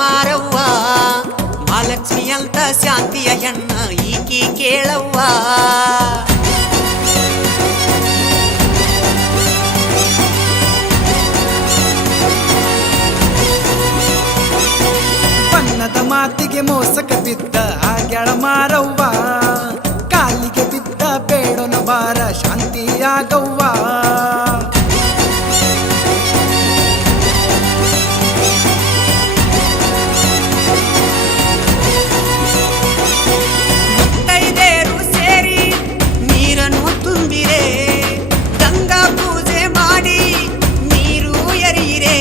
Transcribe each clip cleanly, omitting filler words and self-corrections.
ಮಾರವ್ವ ಮಹಾಲಕ್ಷ್ಮಿ ಅಂತ ಶಾಂತಿಯ ಹೆಣ್ಣ ಈಕಿ ಕೇಳವ್ವ. ಬಣ್ಣದ ಮಾತಿಗೆ ಮೋಸಕ ಬಿದ್ದ ಆಗ್ಯಾಳ ಮಾರವ್ವ, ಕಾಲಿಗೆ ಬಿದ್ದ ಬೇಡೋನ ಬಾರ ಶಾಂತಿಯಾಗವ್ವ. ಮುತ್ತೈದೆಯರು ಸೇರಿ ನೀರನ್ನು ತುಂಬಿರೆ, ಗಂಗಾ ಪೂಜೆ ಮಾಡಿ ನೀರು ಎರೆಯಿರೆ,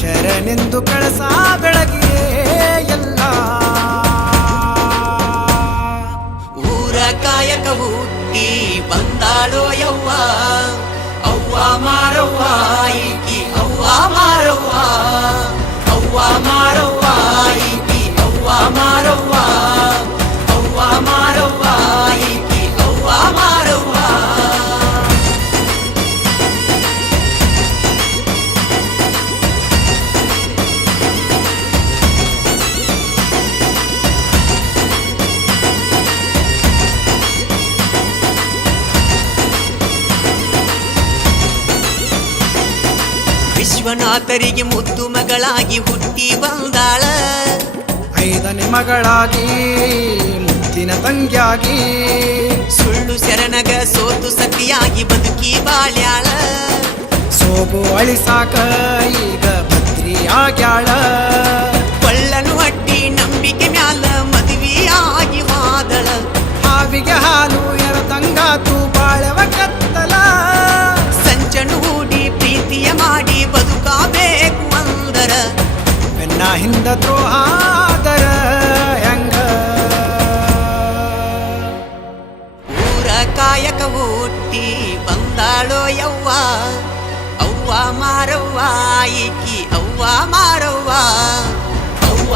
ಶರಣೆಂದು ಕಳಸ ಬೆಳಗಿರೆ ಎಲ್ಲ. ಊರ ಕಾಯಕ ಹುಟ್ಟಿ ಬಂದಾಳೋ ಯವ್ವ, ಅವ್ವ ಮಾರವ್ವ ಈಕಿ ಅವ್ವ ಮಾರವ್ವ, ಅವ್ವ ಮಾರವ್ವ ಈಕಿ ಅವ್ವ ಮಾರವ್ವ, ಅವ್ವ ಮಾರವ್ವ ಈಕಿ ಅವ್ವ ಮಾರವ್ವ. ವಿಶ್ವನಾಥರಿಗೆ ಮುದ್ದು ಮಗಳಾಗಿ ಹುಟ್ಟಿ ಬಂದಾಳ, ಐದನೇ ಮಗಳಾಗಿ ಮುತ್ತಿನ ತಂಗ್ಯಾಗಿ, ಸುಳ್ಳು ಶರಣಗ ಸೋತು ಸತಿಯಾಗಿ ಬದುಕಿ ಬಾಳ್ಯಾಳ, ಸೋಗು ಅಳಿಸಾಕ ಈಗ ಭದ್ರಿ ಆಗ್ಯಾಳ. ಕೊಳ್ಳನು ಅಡ್ಡಿ ನಂಬಿಕೆ ಮ್ಯಾಲ ಮದುವೆಯಾಗಿ ಹೋದಳ, ಹಾವಿಗೆ ಹಾಲು ಎಳದಂಗಾತು ಬಾಳವ ಕತ್ತಲ. ಸಂಚನು ಹೂಡಿ ಪ್ರೀತಿಯ ಮಾಡಿ ಬದುಕಬೇಕು ಅಂದರ, ಬೆನ್ನ ಹಿಂದ ದ್ರೋಹಾದರ ಹೆಂಗ. ಊರ ಕಾಯಕ ಹುಟ್ಟಿ ಬಂದಾಳೋ ಯವ್ವ, ಅವ್ವ ಮಾರವ್ವ ಈಕಿ ಅವ್ವ ಮಾರವ್ವ, ಅವ್ವ